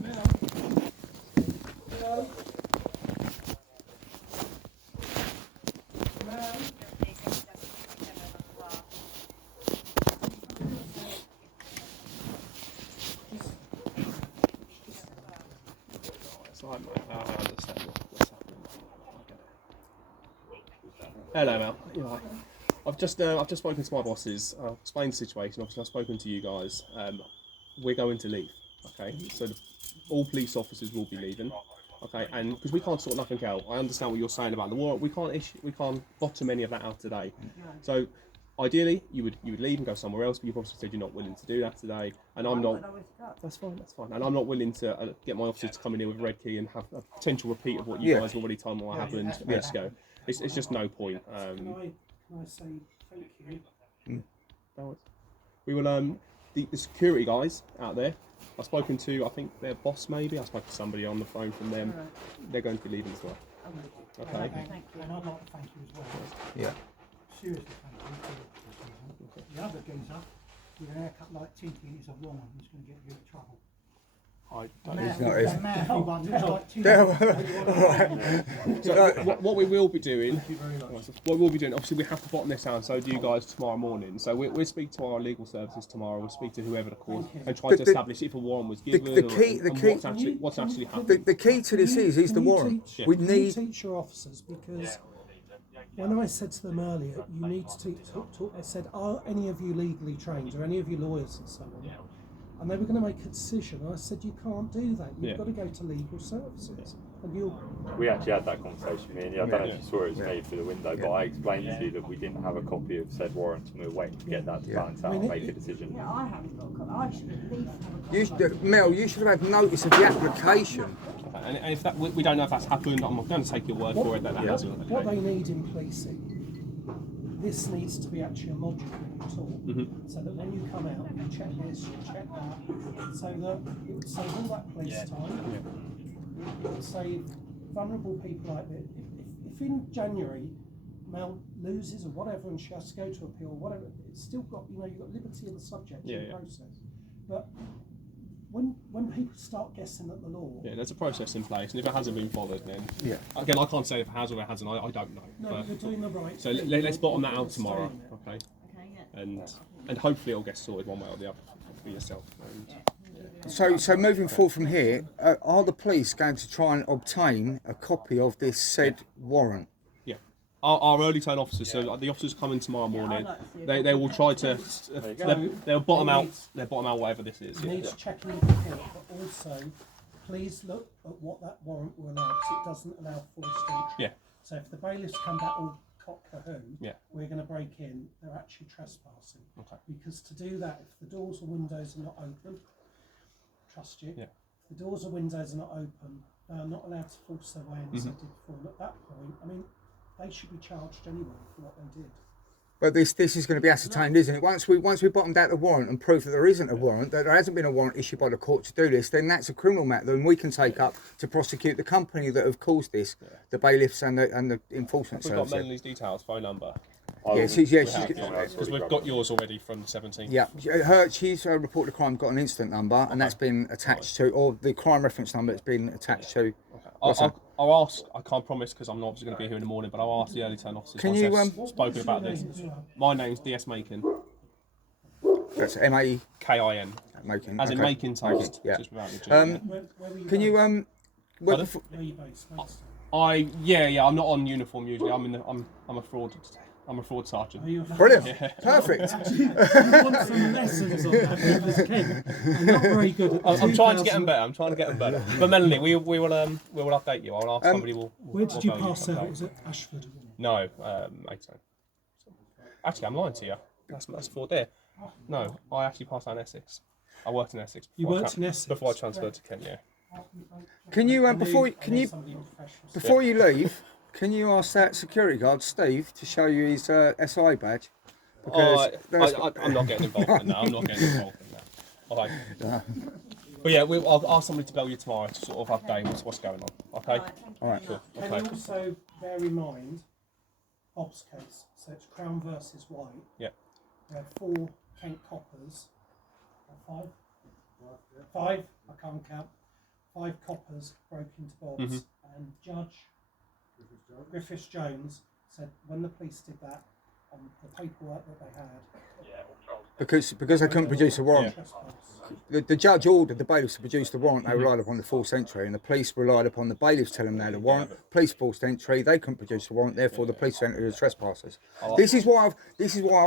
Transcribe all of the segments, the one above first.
Mate. I understand what's happening. Hello, Mel. You're right. I've just spoken to my bosses. I've explained the situation. Obviously, I've spoken to you guys. We're going to leave. Okay, so all police officers will be leaving. Okay, and because we can't sort nothing out. I understand what you're saying about the warrant. We can't bottom any of that out today. So ideally, you would leave and go somewhere else. But you've obviously said you're not willing to do that today, and I'm not. That's fine. And I'm not willing to get my officers to come in here with a red key and have a potential repeat of what you guys already told me what happened years ago. It's just no point. Can I say thank you? We will. The security guys out there. I've spoken to, I think their boss maybe. I spoke to somebody on the phone from them. They're going to be leaving as well. Okay. Thank you. And I'd like to thank you as well. Yeah. Seriously, thank you. The other geezer with an haircut like Tinky is a wrong one. He's going to get you in trouble. I don't So what we will be doing, obviously we have to bottom this out, so do you guys tomorrow morning. So we'll speak to our legal services tomorrow, we'll speak to whoever the court, and try to establish if a warrant was given, what's actually happened. The key to this is the warrant. We need to teach your officers, because when I said to them earlier, you need to talk, I said, are any of you legally trained, or any of you lawyers and so on? And they were going to make a decision, and I said, you can't do that. You've got to go to legal services. And we actually had that conversation, me and you. I don't know if you saw it, was made through the window, but I explained to you that we didn't have a copy of said warrant, and we were waiting to get that to balance out and make a decision. Yeah, I haven't got a copy. I should at least have a copy. Mel, you should have had notice of the application. And if that, we don't know if that's happened, I'm going to take your word for it that hasn't. What they need in policing, this needs to be actually a modular tool, so that when you come out, you check this, you check that, so that it would save all that police time. It would save vulnerable people like this. If in January Mel loses or whatever, and she has to go to appeal or whatever, it's still got, you've got liberty of the subject in the process. But when people start guessing at the law, there's a process in place, and if it hasn't been followed, then again, I can't say if it has or it hasn't. I don't know. No, but you're doing the right. So let's bottom that out tomorrow, okay? And hopefully it'll get sorted one way or the other for yourself. So moving forward from here, are the police going to try and obtain a copy of this said warrant? Yeah. Our early turn officers, so the officers coming tomorrow morning, they will try to, they'll bottom out whatever this is. You need to check in the report, but also please look at what that warrant will allow, because it doesn't allow forced entry. Yeah. So if the bailiffs come back all cock-a-hoo, we're going to break in, they're actually trespassing. Okay. Because to do that, if the doors or windows are not open, trust you, if the doors or windows are not open, they are not allowed to force their way in as they did before. And at that point, I mean, they should be charged anyway for what they did. But this is going to be ascertained, isn't it? Once we bottomed out the warrant and prove that there isn't a warrant, that there hasn't been a warrant issued by the court to do this, then that's a criminal matter, and we can take up to prosecute the company that have caused this, the bailiffs and the enforcement service. We've got Melanie's details, phone number. Because we've got yours already from the 17th. Yeah, she's reported a crime, got an incident number, and that's been attached to, or the crime reference number that's been attached to. I'll ask. I can't promise because I'm not obviously going to be here in the morning, but I'll ask the early turn officers. Can you spoken about this? My name's DS Makin. That's M-A-K-I-N. Makin. As in Makin toast. Yeah. Just without the G. Can you Where are you based? I'm not on uniform usually. I'm a fraud. I'm a fraud sergeant. Brilliant. Yeah. Perfect. You want some lessons on that, Ken? I'm not very good at I'm trying to get them better. But Melanie, we will update you. I'll ask somebody. Where did you pass out? Was it Ashford? No, Maidstone. Actually, I'm lying to you. That's Ford there. No, I actually passed out in Essex. I worked in Essex. You worked in Essex before I transferred to Kent. Yeah. Can you before you leave? Can you ask that security guard, Steve, to show you his SI badge? Because I'm not getting involved in that. Okay. But yeah, I'll ask somebody to bail you tomorrow to sort of update what's going on. Okay? All right. Cool. Can you also bear in mind Bob's case? So it's Crown versus White. Yeah. We had 4 Kent coppers. 5? 5? I can't count. 5 coppers broke into bobs, and Judge Griffiths Jones said when the police did that on the paperwork that they had, Because they couldn't produce a warrant. The judge ordered the bailiffs to produce the warrant. They relied upon the forced entry, and the police relied upon the bailiffs telling them they had a warrant. Police forced entry. They couldn't produce the warrant. Therefore, the police entered as trespassers. This is why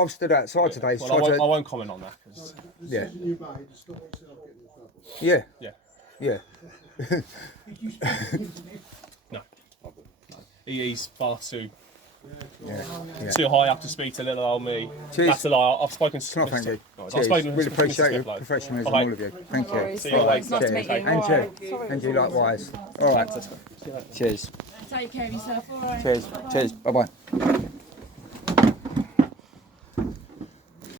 I've stood outside today. To Well, try I won't comment on that. yeah. No. He's far too high up to speak to little old me. Cheers. That's a lie. I've spoken to Can I thank you? I've Cheers. spoken to Really Mr. appreciate your Smith, professionalism, Bye. all of you. Thank you. See you later. Nice to meet you. And you. And you likewise. All right. Cheers. Take care of yourself, alright? Cheers. Cheers. Bye bye.